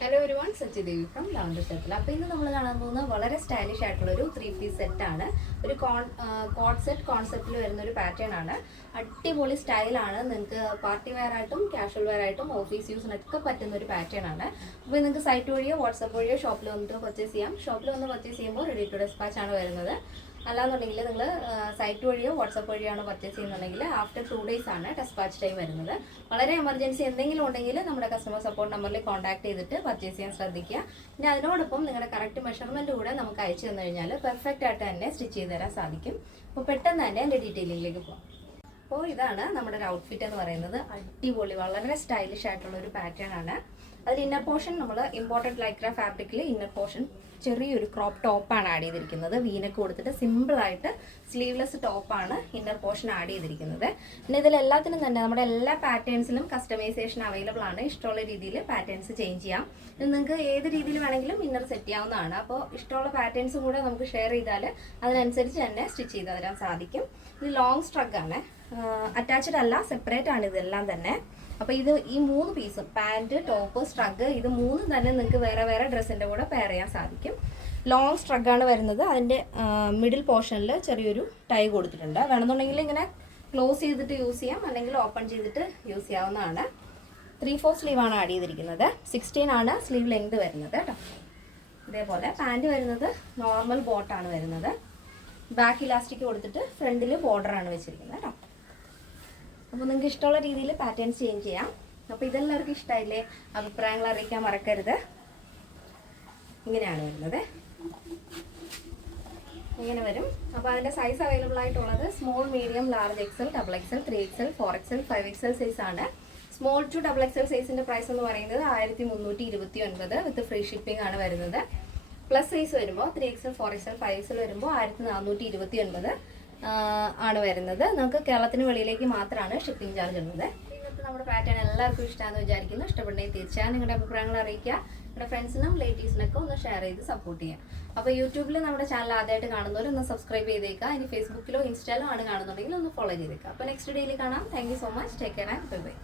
Hello everyone, സച്ചിദേവി from lavender സെറ്റിൽ. അപ്പോൾ ഇന്ന് നമ്മൾ കാണാൻ പോകുന്ന വളരെ സ്റ്റൈലിഷ് ആയിട്ടുള്ള ഒരു 3 പീസ് സെറ്റാണ്. ഒരു കോഡ് സെറ്റ് കോൺസെപ്റ്റിൽ വരുന്ന ഒരു പാറ്റേൺ ആണ്. അടിപൊളി സ്റ്റൈലാണ്. നിങ്ങൾക്ക് പാർട്ടി വെയർ ആയിട്ടും കാഷ്വൽ വെയർ ആയിട്ടും ഓഫീസ് യൂസിനൊക്കെ പറ്റുന്ന ഒരു പാറ്റേൺ ആണ്. അപ്പോൾ നിങ്ങൾക്ക് സൈറ്റ് വഴിയോ വാട്സപ്പ് വഴിയോ ഷോപ്പിൽ വന്നിട്ട് പർച്ചേസ് ചെയ്യാം. ഷോപ്പിൽ വന്ന് പർച്ചേസ് ചെയ്യുമ്പോൾ റെഡി ടു ഡെസ്പാച്ച് ആണ് വരുന്നത്. അല്ലാന്നുണ്ടെങ്കിൽ നിങ്ങൾ സൈറ്റ് വഴിയോ വാട്സപ്പ് വഴിയാണോ പർച്ചേസ് ചെയ്യുന്നുണ്ടെങ്കിൽ ആഫ്റ്റർ 2 days ആണ് ഡെസ്പാച്ച് ടൈം വരുന്നത്. വളരെ എമർജൻസി എന്തെങ്കിലും ഉണ്ടെങ്കിൽ നമ്മുടെ കസ്റ്റമർ സപ്പോർട്ട് നമ്പറിൽ കോൺടാക്ട് ചെയ്തിട്ട് പർച്ചേസ് ചെയ്യാൻ ശ്രദ്ധിക്കുക. പിന്നെ അതിനോടൊപ്പം നിങ്ങളുടെ കറക്റ്റ് മെഷർമെൻറ്റ് കൂടെ നമുക്ക് അയച്ചു തന്നു കഴിഞ്ഞാൽ പെർഫെക്റ്റ് ആയിട്ട് തന്നെ സ്റ്റിച്ച് ചെയ്ത് തരാൻ സാധിക്കും. അപ്പോൾ പെട്ടെന്ന് തന്നെ എൻ്റെ ഡീറ്റെയിലിംഗിലേക്ക് പോകാം. അപ്പോൾ ഇതാണ് നമ്മുടെ ഒരു ഔട്ട്ഫിറ്റ് എന്ന് പറയുന്നത്. അടിപൊളി വളരെ സ്റ്റൈലിഷ് ആയിട്ടുള്ള ഒരു പാറ്റേൺ ആണ്. അതിൽ ഇന്നർ പോർഷൻ നമ്മൾ ഇമ്പോർട്ടൻറ്റ് ലൈക്ര ഫാബ്രിക്കിൽ ഇന്നർ പോർഷൻ ചെറിയൊരു ക്രോപ്പ് ടോപ്പാണ് ആഡ് ചെയ്തിരിക്കുന്നത്. വീനൊക്കെ കൊടുത്തിട്ട് സിമ്പിളായിട്ട് സ്ലീവ്ലെസ് ടോപ്പാണ് ഇന്നർ പോർഷൻ ആഡ് ചെയ്തിരിക്കുന്നത്. പിന്നെ ഇതിലെല്ലാത്തിനും തന്നെ നമ്മുടെ എല്ലാ പാറ്റേൺസിലും കസ്റ്റമൈസേഷൻ അവൈലബിൾ ആണ്. ഇഷ്ടമുള്ള രീതിയിൽ പാറ്റേൺസ് ചേഞ്ച് ചെയ്യാം. നിങ്ങൾക്ക് ഏത് രീതിയിൽ വേണമെങ്കിലും ഇന്നർ സെറ്റ് ചെയ്യാവുന്നതാണ്. അപ്പോൾ ഇഷ്ടമുള്ള പാറ്റേൺസും കൂടെ നമുക്ക് ഷെയർ ചെയ്താൽ അതിനനുസരിച്ച് തന്നെ സ്റ്റിച്ച് ചെയ്ത് തരാൻ സാധിക്കും. ഇത് ലോങ് സ്ട്രഗ് ആണ്, അറ്റാച്ച്ഡ് അല്ല, സെപ്പറേറ്റ് ആണ് ഇതെല്ലാം തന്നെ. അപ്പോൾ ഇത് ഈ 3 പീസും പാൻറ്, ടോപ്പ്, സ്ട്രഗ്, ഇത് 3 തന്നെ നിങ്ങൾക്ക് വേറെ വേറെ ഡ്രസ്സിൻ്റെ കൂടെ പെയർ ചെയ്യാൻ സാധിക്കും. ലോങ് സ്ട്രഗാണ് വരുന്നത്. അതിൻ്റെ മിഡിൽ പോർഷനിൽ ചെറിയൊരു ടൈ കൊടുത്തിട്ടുണ്ട്. വേണമെന്നുണ്ടെങ്കിൽ ഇങ്ങനെ ക്ലോസ് ചെയ്തിട്ട് യൂസ് ചെയ്യാം, അല്ലെങ്കിൽ ഓപ്പൺ ചെയ്തിട്ട് യൂസ് ചെയ്യാവുന്നതാണ്. 3/4 സ്ലീവാണ് ആഡ് ചെയ്തിരിക്കുന്നത്. 16 ആണ് സ്ലീവ് ലെങ്ത് വരുന്നത് കേട്ടോ. ഇതേപോലെ പാൻറ് വരുന്നത് നോർമൽ ബോട്ടാണ് വരുന്നത്. ബാക്ക് ഇലാസ്റ്റിക് കൊടുത്തിട്ട് ഫ്രണ്ടിൽ ബോർഡറാണ് വെച്ചിരിക്കുന്നത് കേട്ടോ. അപ്പോൾ നിങ്ങൾക്ക് ഇഷ്ടമുള്ള രീതിയിൽ പാറ്റേൺസ് ചേഞ്ച് ചെയ്യാം. അപ്പോൾ ഇതെല്ലാവർക്കും ഇഷ്ടമായില്ലേ? അഭിപ്രായങ്ങൾ അറിയിക്കാൻ മറക്കരുത്. ഇങ്ങനെയാണ് വരുന്നത്, ഇങ്ങനെ വരും. അപ്പോൾ അതിൻ്റെ സൈസ് അവൈലബിൾ ആയിട്ടുള്ളത് small, medium, large, XL, XXL, 3XL, 4XL, 5XL സൈസാണ്. സ്മോൾ ടു XXL സൈസിൻ്റെ പ്രൈസ് എന്ന് പറയുന്നത് 1329 വിത്ത് ഫ്രീ ഷിപ്പിംഗ് ആണ് വരുന്നത്. പ്ലസ് സൈസ് വരുമ്പോൾ 3XL, 4XL, 5XL വരുമ്പോൾ 1429 ആണ് വരുന്നത്. നമുക്ക് കേരളത്തിന് വെളിയിലേക്ക് മാത്രമാണ് ഷിപ്പിംഗ് ചാർജ് ഉള്ളത്. ഇന്നത്തെ നമ്മുടെ പാറ്റേൺ എല്ലാവർക്കും ഇഷ്ടമാണെന്ന് വിചാരിക്കുന്നു. ഇഷ്ടപ്പെടുന്നെങ്കിൽ തീർച്ചയായും നിങ്ങളുടെ അഭിപ്രായങ്ങൾ അറിയിക്കുക. നിങ്ങളുടെ ഫ്രണ്ട്സിനും റിലേറ്റീവ്സിനൊക്കെ ഒന്ന് ഷെയർ ചെയ്ത് സപ്പോർട്ട് ചെയ്യുക. അപ്പോൾ യൂട്യൂബിൽ നമ്മുടെ ചാനൽ ആദ്യമായിട്ട് കാണുന്നവർ ഒന്ന് സബ്സ്ക്രൈബ് ചെയ്തേക്കുക. ഇനി ഫേസ്ബുക്കിലോ ഇൻസ്റ്റാലോ ആണ് കാണുന്നുണ്ടെങ്കിൽ ഒന്ന് ഫോളോ ചെയ്തേക്കുക. അപ്പോൾ നെക്സ്റ്റ് ഡേയിൽ കാണാം. Thank you so much. Take care and bye bye.